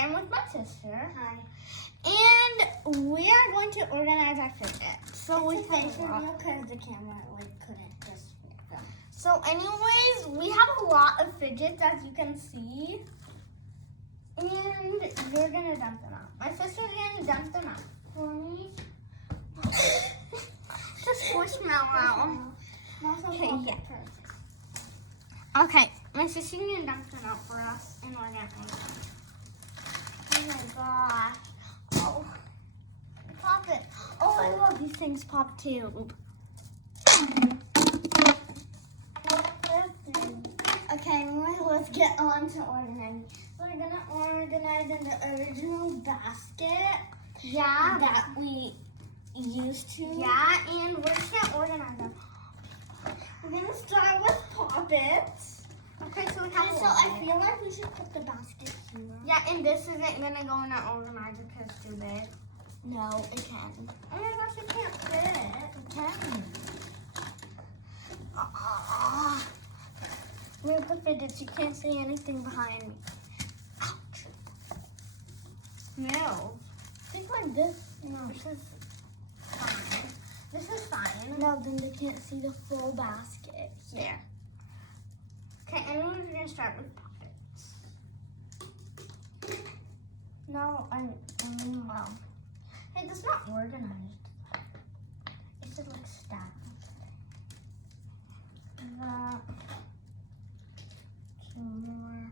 I'm with my sister. Hi. And we are going to organize our fidgets. So we It's a have fake video because the camera couldn't just fit them. So anyways, we have a lot of fidgets, as you can see. And you're gonna dump them out. My sister's gonna dump them out for me. Just squishmallow. Okay, yeah. Okay, my sister's gonna dump them out for us, and we're gonna hang them. Oh my gosh. Oh, pop it. Oh, I love these things pop too. Okay, let's get on to organizing. So we're gonna organize in the original basket. Yeah. That we used to. Yeah, and we're just gonna organize them. We're gonna start with poppets. Okay, so we have So I feel like we should put the basket here. Yeah, and this isn't gonna go in our organizer because it's too big. No, it can. Oh my gosh, it can't fit. It can. Move the fidgets, you can't see anything behind me. Ouch. No. Think like this. No, this is fine. This is fine. No, then they can't see the full basket. There. Okay, and we're gonna start with pockets. No, well. Hey, that's not organized. It's just like stacked. That. Two more.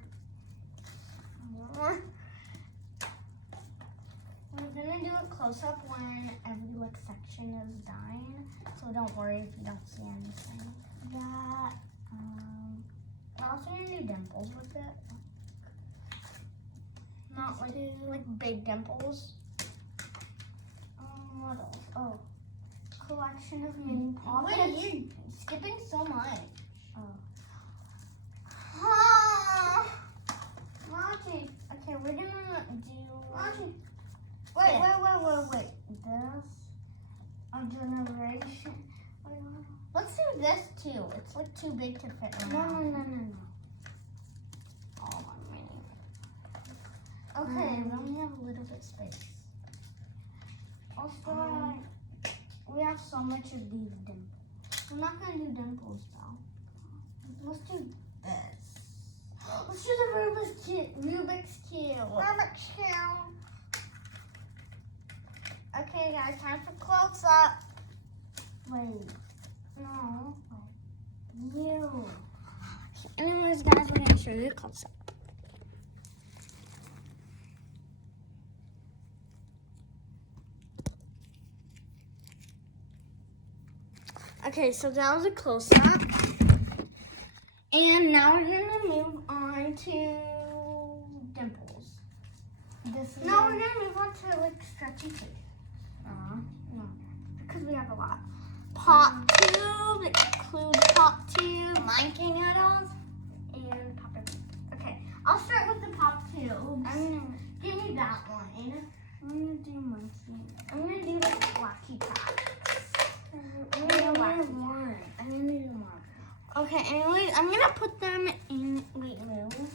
We're gonna do a close up when every section is done. So don't worry if you don't see anything. That. We're also gonna do dimples with it. Not like big dimples. What else? Oh, collection of mini pops. Wait, you're skipping so much. Monty. Okay, we're gonna do. Monty. Wait. This. A generation. Let's do this too. It's like too big to fit in. No. Oh, I'm mini. Okay, then we have a little bit of space. Also, we have so much of these dimples. We're not gonna do dimples though. Let's do this. Let's do the Rubik's Cube. Rubik's Cube. Okay, guys, time for close up. Wait. No. You. Anyways, guys, we're gonna show you a close up. Okay, so that was a close up. And now we're gonna move on to dimples. We're gonna move on to like stretchy fidgets. No, because we have a lot. Pop tube, include pop tube, monkey noodles, and pop it. Okay, I'll start with the pop tube. Give me that one. I'm gonna do monkey. I'm gonna do like wacky pop. I'm gonna do more. Okay, anyways, I'm gonna put them in. Wait, move.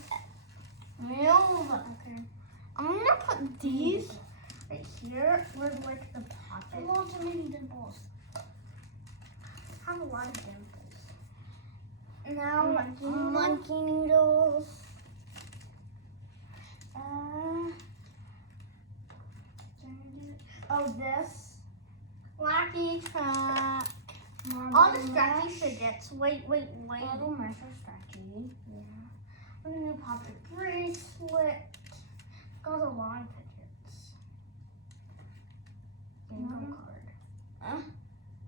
Okay. I'm gonna put these right here with like the pocket. Lots of mini dimples. I have a lot of dimples. Now, Monkey noodles. This. Wacky track. All the scratchy fidgets. Wait. All the mesh are scratchy. Yeah. We're gonna do pop it bracelet. Got a lot of fidgets. Bingo card.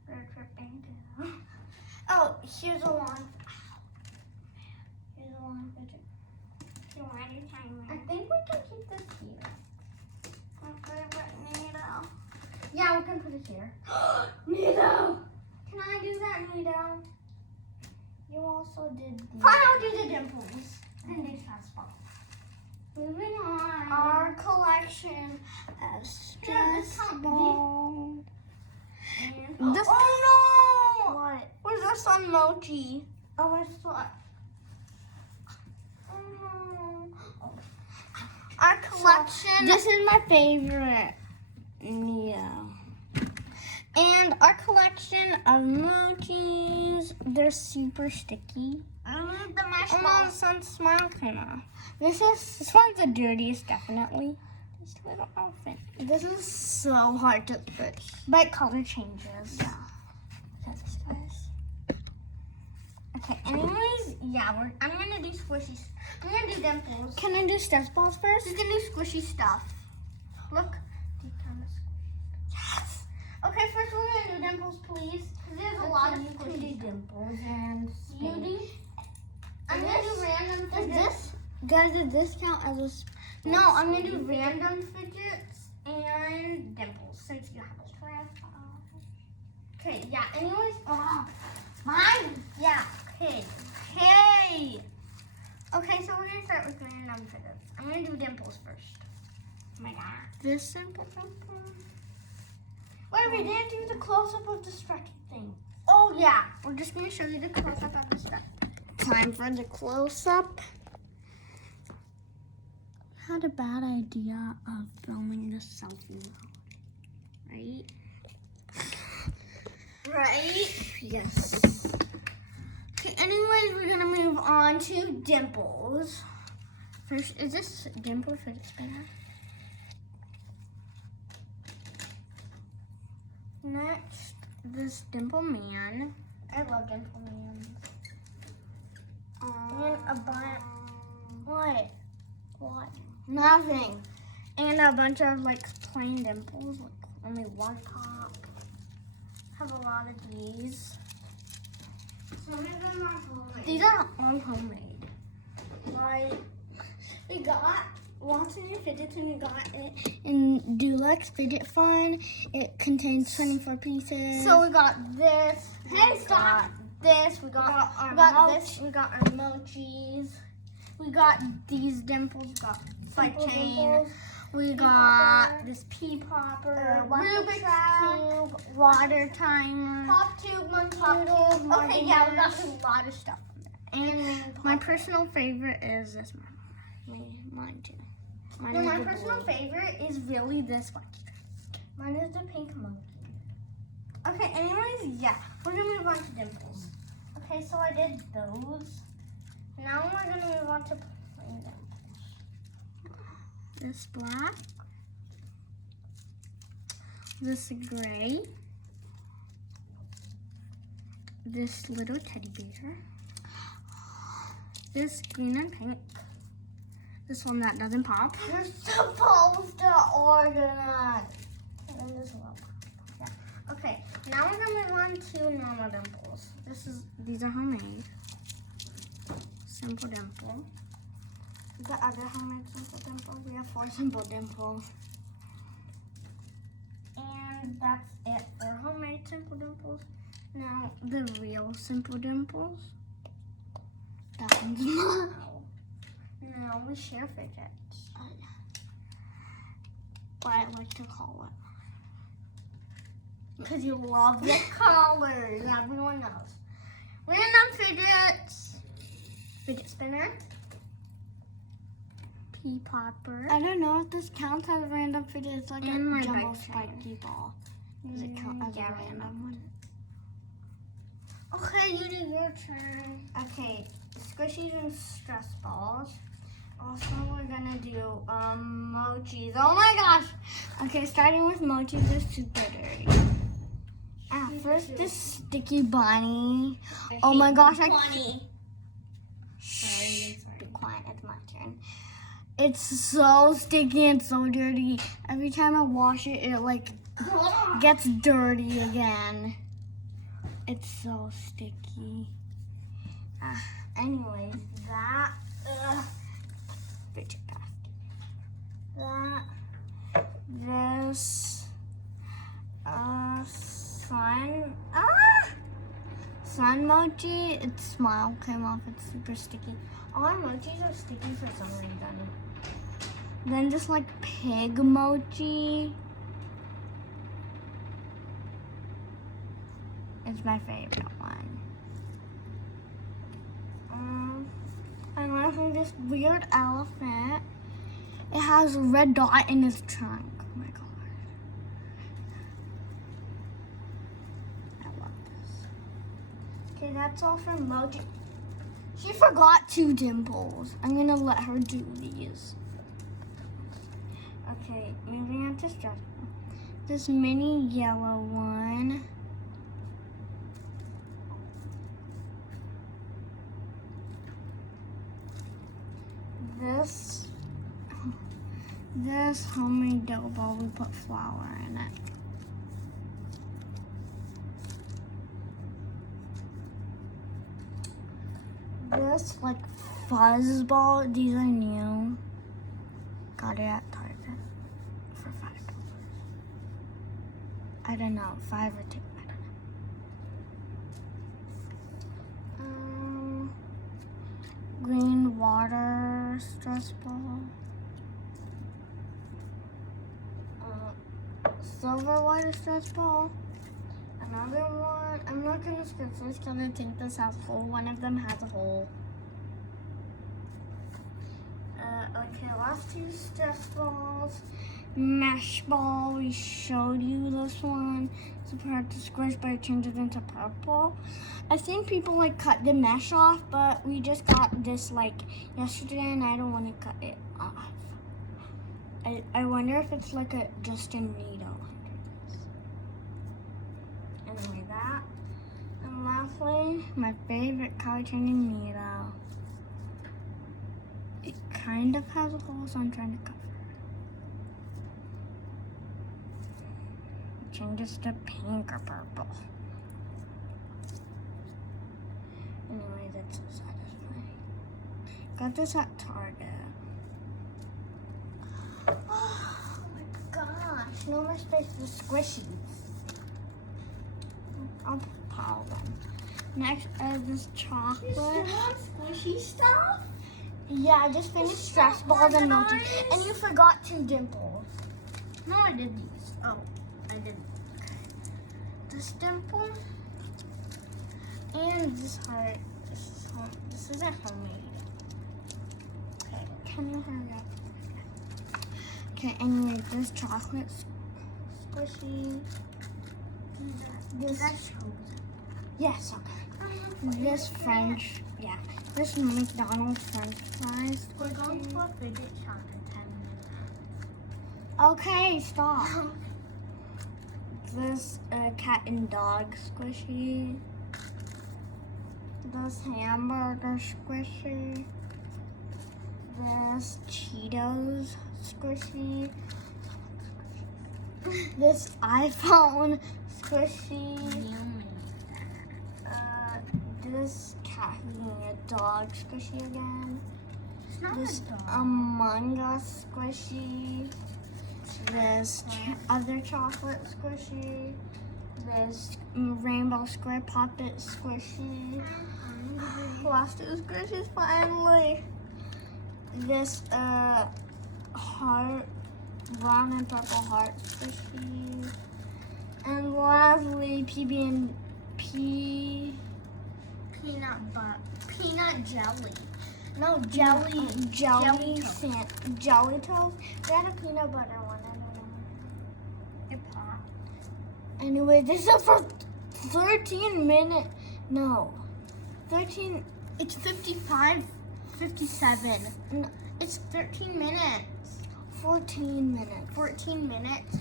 Road trip bingo. Oh, here's a long. Here's a long fidget. I think we can keep this here. Yeah, we can put it here. Needle! Can I do that, Needle? You also did the... Fine, I'll do the dimples. And these fast balls. Moving on. Our collection of stress balls. Oh no! What? Where's our son Mochi? Oh, I thought... Oh no. Our collection. This is my favorite. Yeah. And our collection of emojis, they're super sticky. I need the Oh, marshmallow. the sun's smile came off. This one's the dirtiest, definitely. This little outfit. This is so hard to fish. But color changes. Yeah. Okay, anyways, yeah, I'm gonna do squishy. I'm gonna do dimples. Can I do stress balls first? Just gonna do squishy stuff. Look. Yes. Okay, first we're gonna do dimples, please. Cause there's a lot of squishy dimples and beauty. I'm gonna do random fidgets. Guys, does this count as a? No, I'm gonna do random fidgets and dimples since you have a stress ball. Okay, yeah. Anyways, mine. Yeah. Okay. Okay. Okay, so we're gonna start with random fidgets. I'm gonna do dimples first. Oh my god. This simple dimple. Wait, we didn't do the close-up of the stretchy thing. Oh yeah, we're just gonna show you the close-up of the stretch. Time for the close-up. Had a bad idea of filming the selfie mode, right? Right? Yes. Okay, anyways, we're gonna move on to dimples. First, is this dimple fidget spinner? Next, this dimple man. I love dimple man. And a bunch. What? What? Nothing. And a bunch of like plain dimples, like only one top. Have a lot of these. Some of them are homemade. These are all homemade. Like, we got lots of new fidgets and we got it. In Dulux Fidget Fun, it contains 24 pieces. So we got this. Hey, we stop. got this. We got this. We got our mochis. We got these dimples. We got like chain. dimples. We got this pea popper, Rubik's cube, water timer, Pop tube, monkey pop noodles, tube. Okay, yeah, we got Martinez. a lot of stuff from there. And my personal favorite is this one. Mine too. Mine No, is my the personal blue. favorite is really this one. Mine is the pink monkey. Okay, anyways, yeah, we're gonna move on to dimples. Okay, so I did those. Now we're gonna move on to plain dimples. This black. This gray. This little teddy bear. This green and pink. This one that doesn't pop. You're supposed to organize. And then this one. Yeah. Okay, now we're gonna move on to normal dimples. These are homemade. Simple dimple. The other homemade simple dimple. We have 4 simple dimples. And that's it for homemade simple dimples. Now the real simple dimples. That one's mine. No, we share fidgets. What I like to call it. Because you love the colors. Everyone knows. Random fidgets. Fidget spinner. Pea popper. I don't know if this counts as a random fidget. It's like And my a jumbo bike spiky ball. Does it count as yeah, a random one? Okay, you do your turn. Okay, squishies and stress balls. Also, we're gonna do mochis. Oh my gosh! Okay, starting with mochi, they're super dirty. First, this sticky bunny. Oh my gosh, Sorry. Be quiet, it's my turn. It's so sticky and so dirty. Every time I wash it, it like gets dirty again. It's so sticky. Anyways, that Fidget basket. This sun mochi. Its smile came off. It's super sticky. all our mochis are sticky for some reason. Then just like pig mochi. It's my favorite one. And I have this weird elephant. It has a red dot in his trunk. Oh my god. I love this. Okay, that's all for emoji. She forgot 2 dimples. I'm gonna let her do these. Okay, moving on to stress. This mini yellow one. This homemade dough ball, we put flour in it. This like fuzz ball, these are new. Got it at Target for $5. I don't know, 5 or 2. I don't know. Green water stress ball. Silver water stress ball. Another one. I'm not gonna skip this because I think this has a hole. One of them has a hole. Okay, last 2 stress balls. Mesh ball. We showed you this one. Super hard to squish, but it changes into purple. I think people like cut the mesh off, but we just got this like yesterday, and I don't want to cut it off. I wonder if it's like just a needle. Anyway, that. And lastly, my favorite color changing needle. It kind of has a hole, so I'm trying to cover it. It changes to pink or purple. Anyway, that's so satisfying. Got this at Target. Oh my gosh, no more space for squishies. I'll pile them. Next is this chocolate. You still want squishy stuff? Yeah, I just finished stress balls and multi. And you forgot 2 dimples. No, I did these. Oh, I didn't. This dimple and this heart. This isn't homemade. Okay, can you hurry up? Okay, anyway, this chocolate squishy. This yes, okay. This French, yeah. This McDonald's French fries. We're going to a fidget shop in 10 minutes. Okay, stop. This cat and dog squishy. This hamburger squishy. This Cheetos squishy. This iPhone squishy. This cat being a dog squishy again. It's not This a dog. Among Us squishy. This other chocolate squishy. This rainbow square puppet squishy. Last 2 squishies finally. This heart, brown and purple heart squishy. And lastly, Peanut jelly. No, jelly toast. We had a peanut butter one. I don't know. It popped. Anyway, this is for 13 minutes. No, 13. It's 55, 57. No, It's 13 minutes. 14 minutes. 14 minutes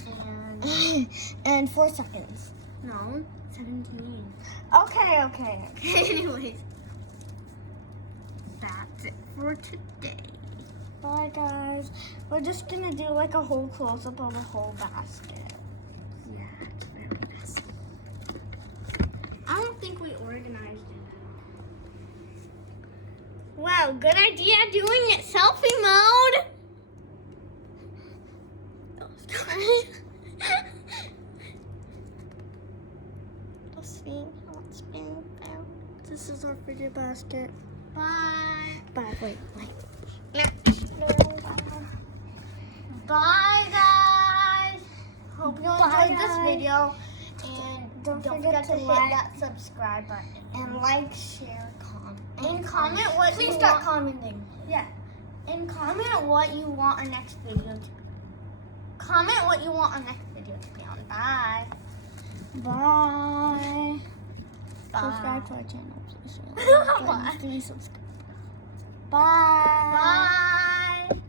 and And 4 seconds. no, 17. Okay. Anyways, that's it for today. Bye, guys. We're just gonna do like a whole close-up of the whole basket. Yeah, it's very messy. I don't think we organized it. Wow, good idea doing it selfie mode. Let's see how it's been found. This is our fidget basket. Bye. Bye. Wait. Bye, guys. Hope you Bye, enjoyed this guys. video. And don't forget to hit that subscribe button. And like, share, comment. And comment what Please you start want. commenting. Yeah. And And comment what you want our next video to be. Comment what you want our next video to be on. Bye. Bye. Bye. Subscribe to our channel, please. Bye. Please subscribe. Bye. Bye.